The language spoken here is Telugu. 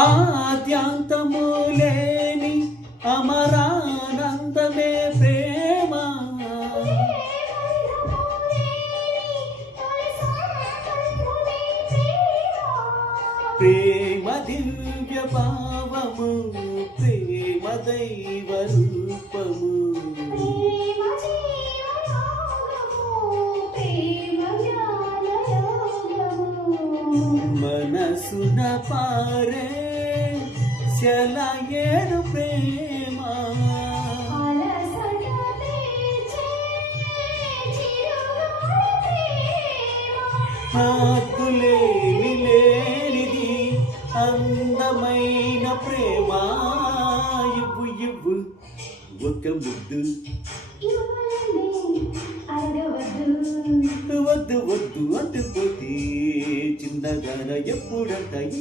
ఆద్యాంతము లేని అమరానందమే ప్రేమ. ప్రేమ దివ్య భావము, ప్రేమ దైవ రూపము. మనసున పారే సెలయేరు ప్రేమ. హద్దులేని లేనిది అందమైన ప్రేమ. ఇవ్వు ఇవ్వు ఒక ముద్దు, వద్దు వద్దు అంటుపోతే చిన్నగాన ఎప్పుడంటాయి.